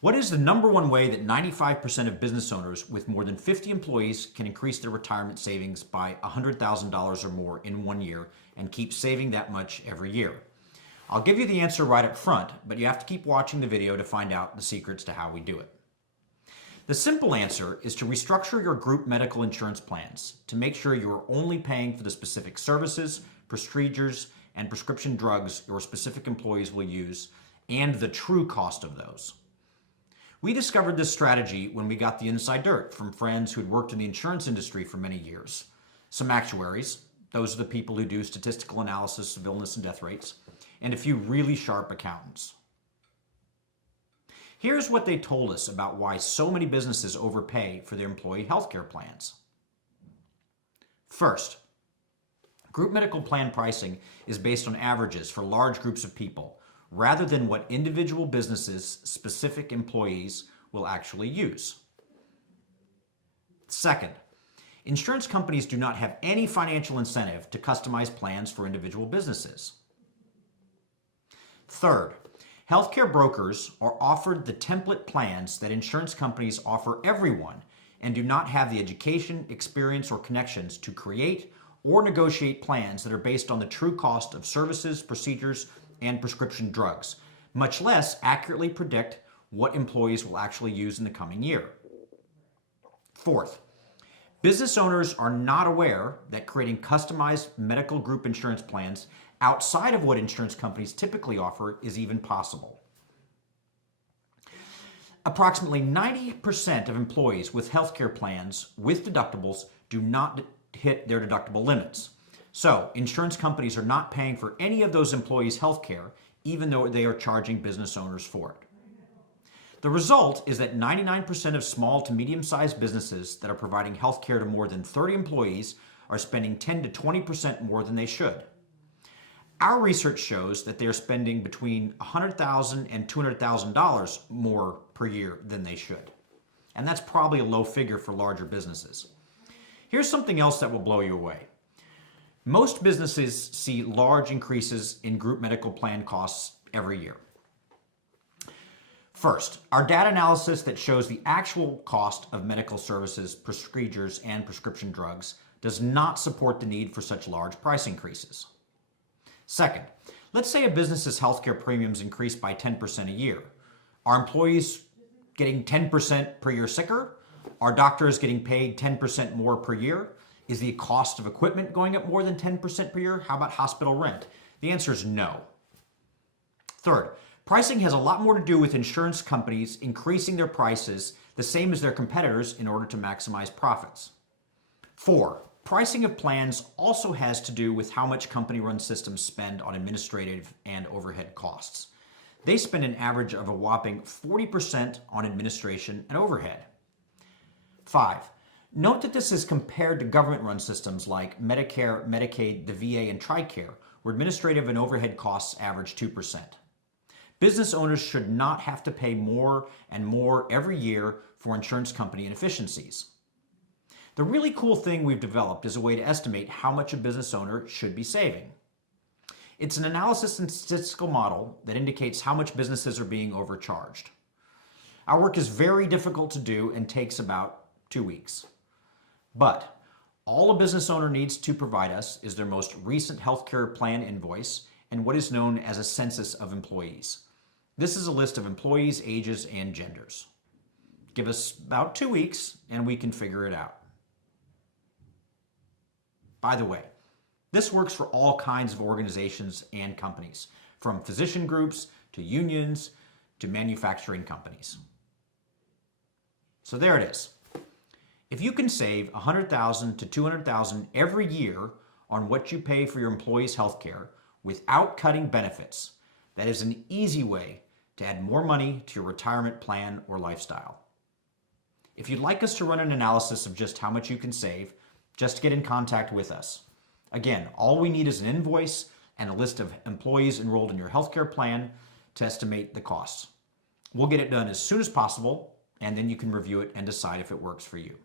What is the number one way that 95% of business owners with more than 50 employees can increase their retirement savings by $100,000 or more in 1 year and keep saving that much every year? I'll give you the answer right up front, but you have to keep watching the video to find out the secrets to how we do it. The simple answer is to restructure your group medical insurance plans to make sure you are only paying for the specific services, procedures, and prescription drugs your specific employees will use and the true cost of those. We discovered this strategy when we got the inside dirt from friends who'd worked in the insurance industry for many years, some actuaries, those are the people who do statistical analysis of illness and death rates, and a few really sharp accountants. Here's what they told us about why so many businesses overpay for their employee healthcare plans. First, group medical plan pricing is based on averages for large groups of people, rather than what individual businesses' specific employees will actually use. Second, insurance companies do not have any financial incentive to customize plans for individual businesses. Third, healthcare brokers are offered the template plans that insurance companies offer everyone and do not have the education, experience, or connections to create or negotiate plans that are based on the true cost of services, procedures, and prescription drugs, much less accurately predict what employees will actually use in the coming year. Fourth, business owners are not aware that creating customized medical group insurance plans outside of what insurance companies typically offer is even possible. Approximately 90% of employees with healthcare plans with deductibles do not hit their deductible limits. So, insurance companies are not paying for any of those employees' health care, even though they are charging business owners for it. The result is that 99% of small to medium-sized businesses that are providing health care to more than 30 employees are spending 10 to 20% more than they should. Our research shows that they are spending between $100,000 and $200,000 more per year than they should. And that's probably a low figure for larger businesses. Here's something else that will blow you away. Most businesses see large increases in group medical plan costs every year. First, our data analysis that shows the actual cost of medical services, procedures, and prescription drugs does not support the need for such large price increases. Second, let's say a business's healthcare premiums increase by 10% a year. Are employees getting 10% per year sicker? Are doctors getting paid 10% more per year? Is the cost of equipment going up more than 10% per year? How about hospital rent? The answer is no. Third, pricing has a lot more to do with insurance companies increasing their prices the same as their competitors in order to maximize profits. Four, pricing of plans also has to do with how much company-run systems spend on administrative and overhead costs. They spend an average of a whopping 40% on administration and overhead. Five, note that this is compared to government-run systems like Medicare, Medicaid, the VA, and TRICARE, where administrative and overhead costs average 2%. Business owners should not have to pay more and more every year for insurance company inefficiencies. The really cool thing we've developed is a way to estimate how much a business owner should be saving. It's an analysis and statistical model that indicates how much businesses are being overcharged. Our work is very difficult to do and takes about 2 weeks. But all a business owner needs to provide us is their most recent healthcare plan invoice and what is known as a census of employees. This is a list of employees, ages, and genders. Give us about 2 weeks and we can figure it out. By the way, this works for all kinds of organizations and companies, from physician groups to unions to manufacturing companies. So there it is. If you can save $100,000 to $200,000 every year on what you pay for your employees' health care without cutting benefits, that is an easy way to add more money to your retirement plan or lifestyle. If you'd like us to run an analysis of just how much you can save, just get in contact with us. Again, all we need is an invoice and a list of employees enrolled in your healthcare plan to estimate the costs. We'll get it done as soon as possible, and then you can review it and decide if it works for you.